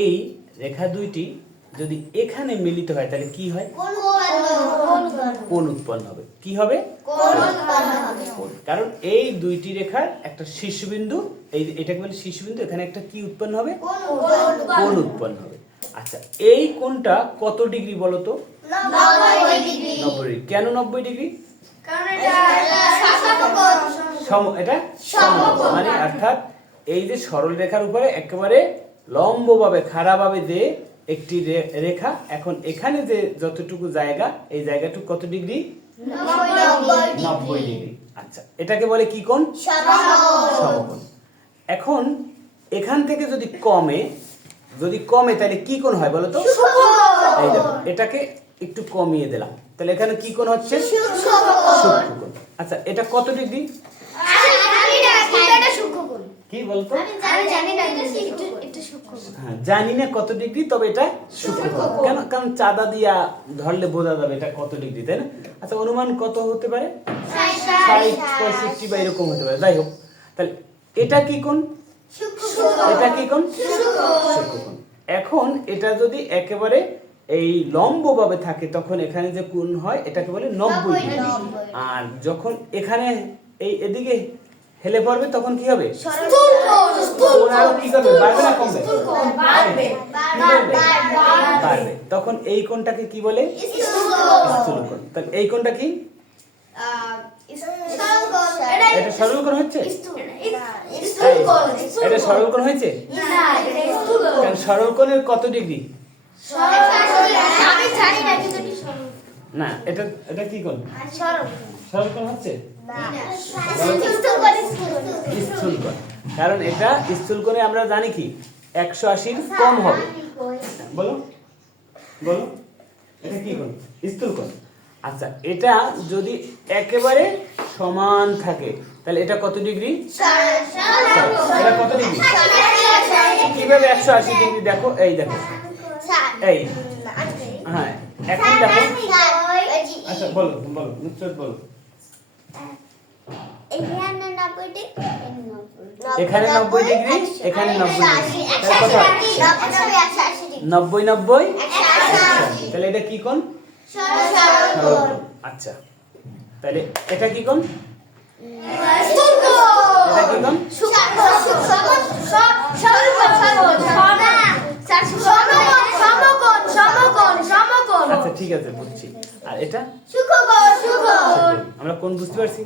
এই রেখা দুইটি যদি এখানে মিলিত হয় তাহলে কি হয়? কোণ উৎপন্ন হবে। কি হবে? কোণ। কারণ এই দুইটি রেখার একটা শীর্ষবিন্দু, এটাকে বলে শীর্ষবিন্দু, এখানে একটা কি উৎপন্ন হবে? কোণ উৎপন্ন হবে। আচ্ছা, এই কোণটা কত ডিগ্রি বলো তো? 90 ডিগ্রি। কেন 90 ডিগ্রি? এটা সমকোণ, মানে অর্থাৎ এই যে সরল রেখার উপরে একেবারে লম্বভাবে খাড়াভাবে যে একটি রেখা, এখন এখানে যে যতটুকু জায়গা, এই জায়গাটুকু কত ডিগ্রি? 90 ডিগ্রি। আচ্ছা, এটাকে বলে কি কোণ? সমকোণ। এখন এখান থেকে যদি কমে তাহলে কি কোণ হয় বলো তো? এই দেখো, এটাকে একটু কমিয়ে দিলাম, তাহলে এখানে কি কোণ হচ্ছে? সূক্ষ্মকোণ। আচ্ছা, এটা কত ডিগ্রি? কি বলতো? জানি না কত ডিগ্রি, তবে এটা সূক্ষ্মকোণ। কেন? কারণ চাঁদা দিয়া ধরলে বোঝা যাবে এটা কত ডিগ্রি, তাই না? আচ্ছা, অনুমান কত হতে পারে? 60, 65 বা এরকম হতে পারে। যাই হোক, তাহলে এটা কি কোণ? এটা কি কোণ? সূক্ষ্মকোণ। এখন এটা যদি একেবারে এই লম্বভাবে থাকে তখন এখানে যে কোণ হয় এটাকে বলে 90 ডিগ্রি। আর যখন এখানে এই এদিকে হেলে পড়বে তখন কি হবে? কোণ আরো কি করবে? বাড়বে না কমবে? বাড়বে। তখন এই কোণটাকে কি বলে? স্থূলকোণ। তাহলে এই কোণটা কি? এটা সরল কোণ হচ্ছে? এটা সরল কোণ হয়েছে? কারণ সরল কোণের কত ডিগ্রি? না, এটা কি কোণ? সরল কোণ হচ্ছে? স্থূল কোণ। কারণ এটা স্থূল কোণে আমরা জানি কি 180 কম হবে। বলো বলো, এটা কি কোণ? স্থূল কোণ। আচ্ছা, এটা যদি একেবারে সমান থাকে তাহলে এটা কত ডিগ্রি? এটা কত ডিগ্রি? কিভাবে 180 ডিগ্রি? দেখো, এই দেখো, এই, হ্যাঁ, এখন দেখো। আচ্ছা, বলো বলো, নিশ্চয় বলো। এখানে 90 ডিগ্রি, এখানে 90 ডিগ্রি, 90 90, তাহলে এটা কি কোণ? সরল কোণ। আচ্ছা, তাহলে এটা কি কোণ? এটা কি কোণ? আচ্ছা, ঠিক আছে, বুঝছি। আর এটা আমরা কোণ বুঝতে পারছি?